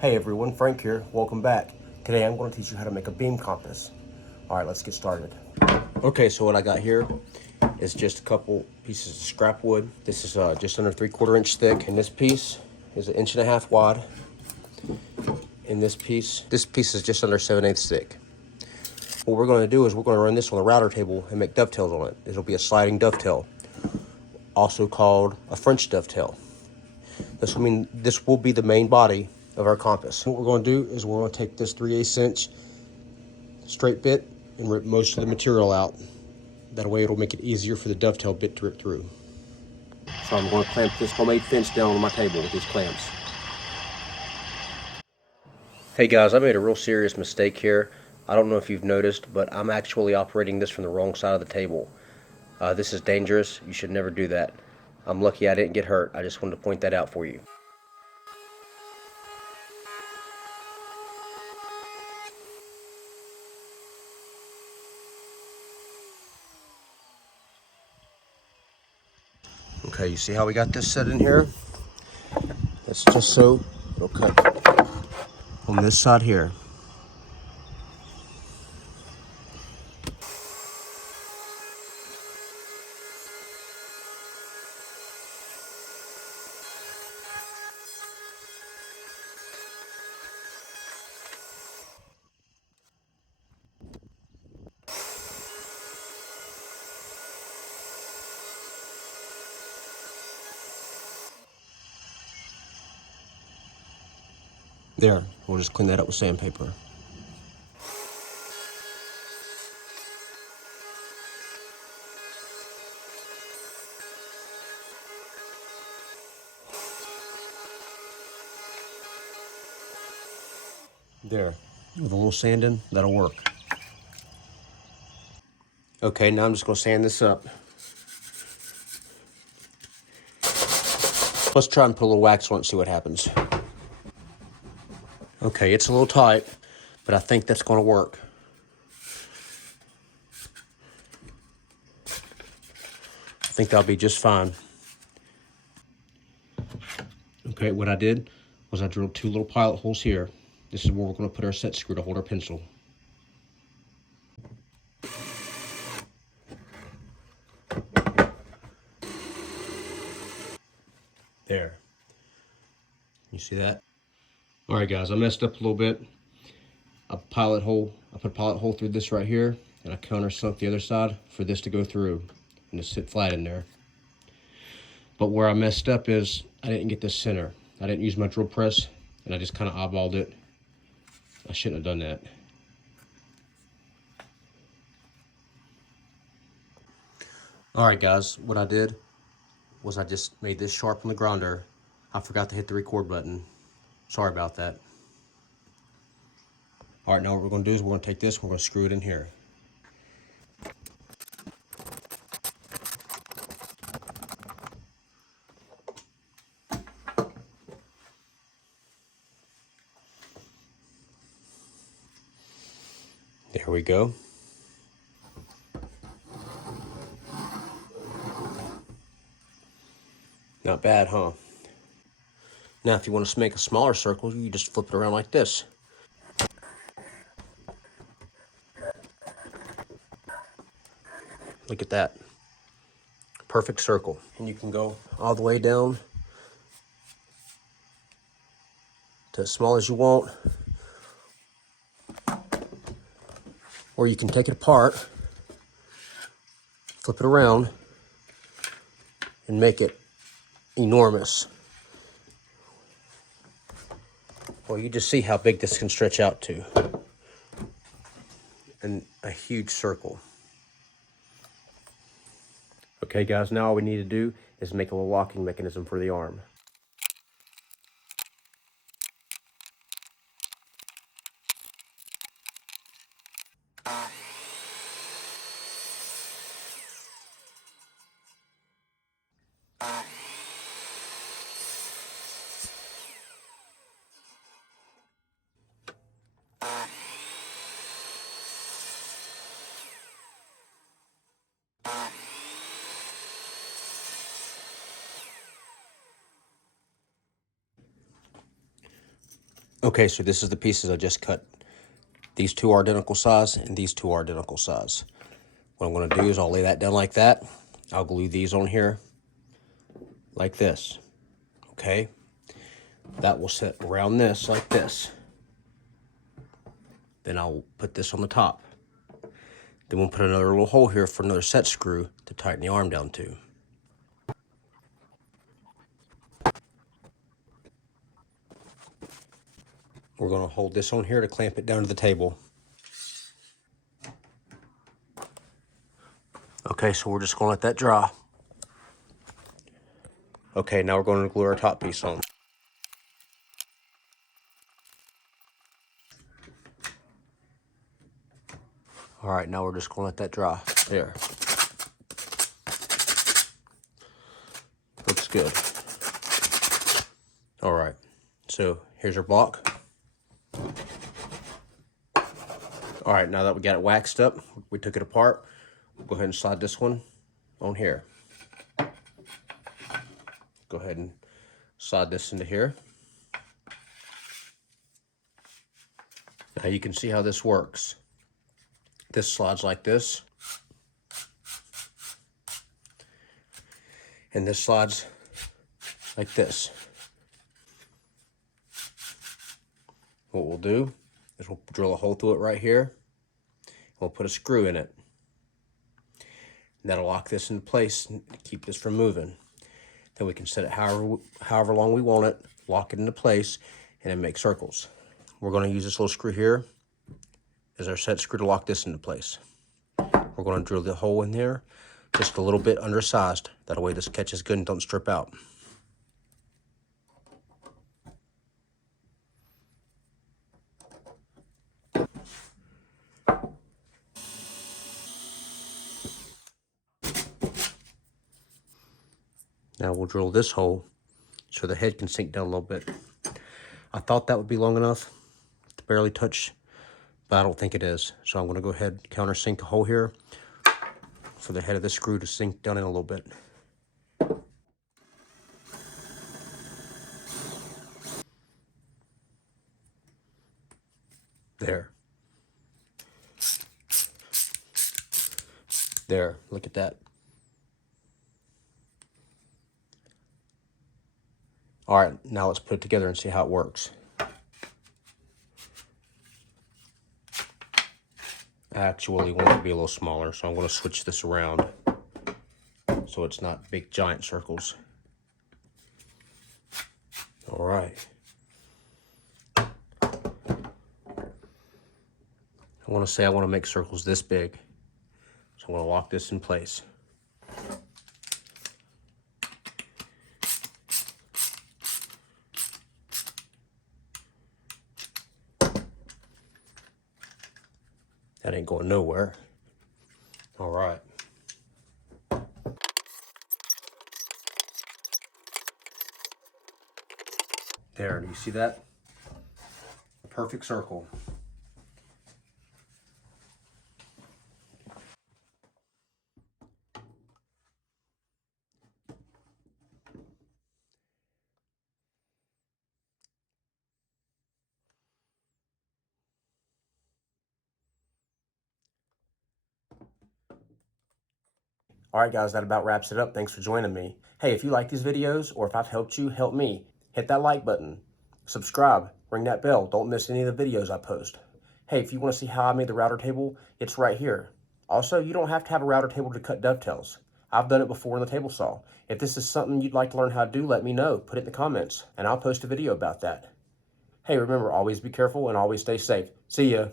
Hey everyone, Frank here. Welcome back. Today I'm going to teach you how to make a beam compass. Alright, let's get started. Okay, so what I got here is just a couple pieces of scrap wood. This is just under 3/4 inch thick, and this piece is 1.5 inches wide. And this piece is just under 7/8 thick. What we're going to do is we're going to run this on the router table and make dovetails on it. It'll be a sliding dovetail, also called a French dovetail. This will mean this will be the main body of our compass. What we're going to do is we're going to take this 3/8 inch straight bit and rip most of the material out. That way it'll make it easier for the dovetail bit to rip through. So I'm going to clamp this homemade fence down on my table with these clamps. Hey guys, I made a real serious mistake here. I don't know if you've noticed, but I'm actually operating this from the wrong side of the table. This is dangerous. You should never do that. I'm lucky I didn't get hurt. I just wanted to point that out for you. Okay, you see how we got this set in here? That's just so it'll cut on this side here. There, we'll just clean that up with sandpaper. There, with a little sanding, that'll work. Okay, now I'm just gonna sand this up. Let's try and put a little wax on it and see what happens. Okay, it's a little tight, but I think that's gonna work. I think that'll be just fine. Okay, what I did was I drilled 2 little pilot holes here. This is where we're gonna put our set screw to hold our pencil. There. You see that? All right, guys, I messed up a little bit. I put a pilot hole through this right here, and I countersunk the other side for this to go through and to sit flat in there. But where I messed up is I didn't get the center. I didn't use my drill press, and I just kind of eyeballed it. I shouldn't have done that. All right, guys, what I did was I just made this sharp on the grinder. I forgot to hit the record button. Sorry about that. All right, now what we're gonna do is we're gonna take this, we're gonna screw it in here. There we go. Not bad, huh? Now, if you want to make a smaller circle, you just flip it around like this. Look at that. Perfect circle. And you can go all the way down to as small as you want. Or you can take it apart, flip it around, and make it enormous. Well, you just see how big this can stretch out to. And a huge circle. Okay, guys, now all we need to do is make a little locking mechanism for the arm. Okay, so this is the pieces I just cut. These two are identical size and these two are identical size. What I'm going to do is I'll lay that down like that. I'll glue these on here like this. Okay, that will sit around this like this. Then I'll put this on the top. Then we'll put another little hole here for another set screw to tighten the arm down to. We're going to hold this on here to clamp it down to the table. Okay, so we're just going to let that dry. Okay, now we're going to glue our top piece on. All right, now we're just going to let that dry. There. Looks good. All right, so here's our block. All right, now that we got it waxed up, we took it apart. We'll go ahead and slide this one on here. Go ahead and slide this into here. Now you can see how this works. This slides like this. And this slides like this. What we'll do is we'll drill a hole through it right here. We'll put a screw in it. And that'll lock this into place and keep this from moving. Then we can set it however long we want it, lock it into place, and then make circles. We're going to use this little screw here as our set screw to lock this into place. We're going to drill the hole in there just a little bit undersized. That way this catches good and don't strip out. Now we'll drill this hole so the head can sink down a little bit. I thought that would be long enough to barely touch, but I don't think it is. So I'm going to go ahead and countersink a hole here for the head of the screw to sink down in a little bit. There. There, look at that. All right, now let's put it together and see how it works. I actually want it to be a little smaller, so I'm going to switch this around so it's not big giant circles. All right. I want to say I want to make circles this big, so I'm going to lock this in place. That ain't going nowhere. All right. There, do you see that? A perfect circle. All right, guys, that about wraps it up. Thanks for joining me. Hey, if you like these videos or if I've helped you, help me. Hit that like button, subscribe, ring that bell. Don't miss any of the videos I post. Hey, if you want to see how I made the router table, it's right here. Also, you don't have to have a router table to cut dovetails. I've done it before in the table saw. If this is something you'd like to learn how to do, let me know. Put it in the comments, and I'll post a video about that. Hey, remember, always be careful and always stay safe. See ya.